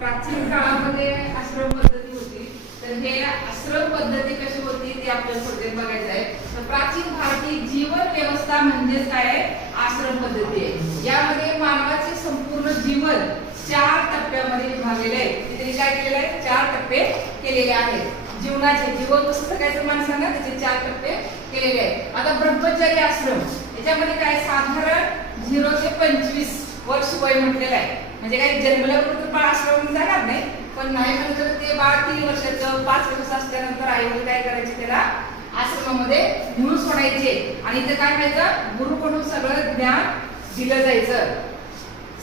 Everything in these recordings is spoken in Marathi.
प्राचीन काळामध्ये आश्रम पद्धती होती, तर हे आश्रम पद्धती कशी होती ते आपल्याला थोडक्यात बघायचं आहे. तर प्राचीन भारतीय जीवन व्यवस्था म्हणजेच काय आहे, आश्रम पद्धती आहे. यामध्ये मानवाचे संपूर्ण जीवन 4 टप्प्यामध्ये विभागलेले आहे. तिथे काय केलेलं आहे, 4 टप्पे केलेले आहेत. जीवनाचे जीवन कसं जगायचं माणसांना त्याचे 4 टप्पे केलेले आहेत. आता ब्रह्मचर्य आश्रम याच्यामध्ये काय साधारण 0 ते 25 वर्ष वय म्हटलेलं आहे. म्हणजे काही जन्मल्यावर बाळ आश्रम जाणार नाही, पण नाही म्हणलं तर ते बाळ 3 वर्षाचं 5 वर्ष असल्यानंतर आई वडील काय करायचे, त्याला आश्रमामध्ये घेऊन सोडायचे आणि इथे काय व्हायचं, गुरुकडून सगळं ज्ञान दिलं जायचं.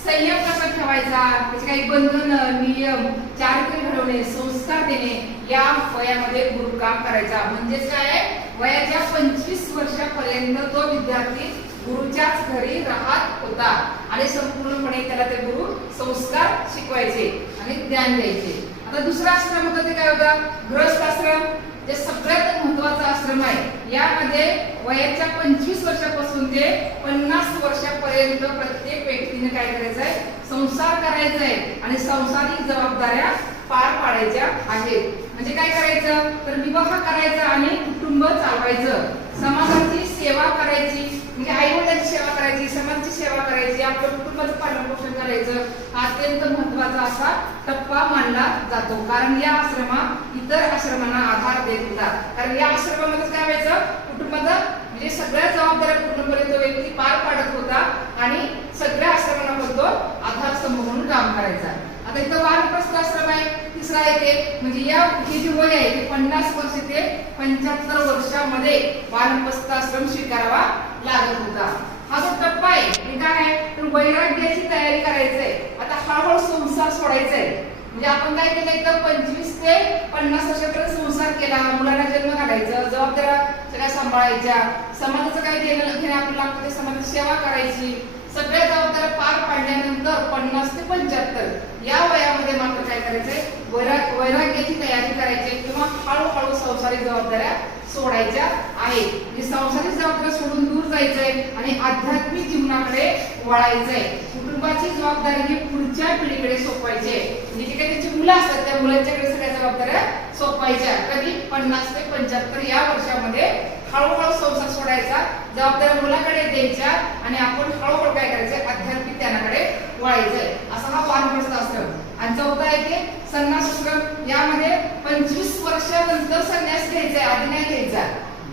संयम कसा ठेवायचा, त्याचे काही बंधन नियम चारित्र्य घडवणे संस्कार देणे या वयामध्ये गुरु काम करायचा. म्हणजेच काय आहे, वयाच्या 25 वर्षापर्यंत तो विद्यार्थी गुरुच्याच घरी राहत होता आणि संपूर्णपणे त्याला ते गुरु संस्कार शिकवायचे आणि ज्ञान द्यायचे. आता दुसरा आश्रम होता ते काय होता, गृहस्थ आश्रम. जे सगळ्यात महत्वाचा आश्रम आहे. यामध्ये वयाच्या 25 वर्षापासून ते 50 वर्षापर्यंत प्रत्येक व्यक्तीने काय करायचं आहे, संसार करायचा आहे आणि संसारिक जबाबदाऱ्या पार पाडायच्या आहेत. म्हणजे काय करायचं, तर विवाह करायचा आणि कुटुंब चालवायचं, समाजाची सेवा करायची, म्हणजे आई वडिलांची सेवा करायची, समाजाची सेवा करायची, आपल्या कुटुंबाचं पालनपोषण करायचं. हा अत्यंत महत्वाचा असा टप्पा मानला जातो. कारण या आश्रमात इतर आश्रमांना आधार देत होता. कारण या आश्रमामध्ये काय व्हायचं, कुटुंबाचा म्हणजे सगळ्या जबाबदाऱ्या पूर्णपणे तो व्यक्ती पार पाडत होता आणि सगळ्या आश्रमांना तो आधारस्तंभ म्हणून काम करायचा. आता इथं वानप्रस्थ आश्रम आहे, तिसरा येते. म्हणजे या हे जे वय आहे ते 50 वर्ष ते 75 वर्षामध्ये वानप्रस्थ आश्रम स्वीकारावा लागत होता. हा जो टप्पा आहे हे काय आहे, तर वैराग्याची तयारी करायची आहे. आता हळूहळू संसार सोडायचा आहे. म्हणजे आपण काय केलंय, तर 25 ते 50 वर्षापर्यंत संसार केला, मुलांना जन्म घालायचं, जबाबदाऱ्या सगळ्या सांभाळायच्या, समाजाचं काय घेणं आपल्याला लागतं ते समाजाची सेवा करायची. सगळ्या जबाबदाऱ्या पार पाडल्यानंतर 50 ते 75 या वयामध्ये मात्र काय करायचंय, वैराग्याची तयारी करायची किंवा हळूहळू संसारिक जबाबदाऱ्या सोडायच्या आहेत. म्हणजे संसारिक जबाबदाऱ्या सोडून दूर जायचंय आणि आध्यात्मिक जीवनाकडे वळायचंय. कुटुंबाची जबाबदारी ही पुढच्या पिढीकडे सोपवायची आहे. म्हणजे जे काही त्याची मुलं असतात त्या मुलांच्याकडे सगळ्या जबाबदाऱ्या सोपवायच्या. कधी 50 ते 75 या वर्षामध्ये हळूहळू संसार सोडायचा, जबाबदाऱ्या मुलाकडे द्यायच्या आणि आपण हळूहळू काय करायचं, आध्यात्मिक ज्ञानाकडे वळायचंय. असा हा वानप्रस्थ आश्रम. आणि चौथा येते संन्यास आश्रम. यामध्ये 25 वर्षानंतर संन्यास घ्यायचा आहे, आधी नाही घ्यायचा.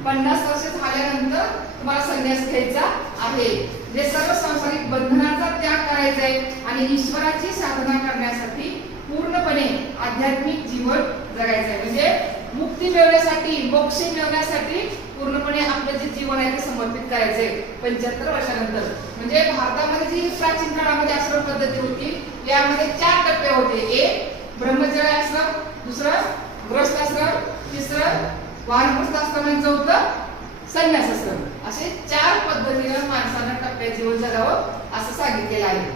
50 वर्ष झाल्यानंतर तुम्हाला संन्यास घ्यायचा आहे. जे सर्व सांसारिक बंधनाचा त्याग करायचा आहे आणि ईश्वराची साधना करण्यासाठी पूर्णपणे आध्यात्मिक जीवन जगायचं आहे. म्हणजे मुक्ती मिळवण्यासाठी, मोक्ष मिळवण्यासाठी पूर्णपणे आपलं जे जीवन आहे ते समर्पित करायचंय 75 वर्षानंतर. म्हणजे भारतामध्ये जी प्राचीन काळामध्ये आश्रम पद्धती होती यामध्ये 4 टप्पे होते. एक ब्रह्मचर्य आश्रम, दुसरं गृहस्थ आश्रम, तिसरं वानप्रस्थ आश्रम आणि चौथं संन्यास आश्रम. असे 4 पद्धतीने माणसांना टप्प्यात जीवन जगावं असं सांगितलेलं आहे.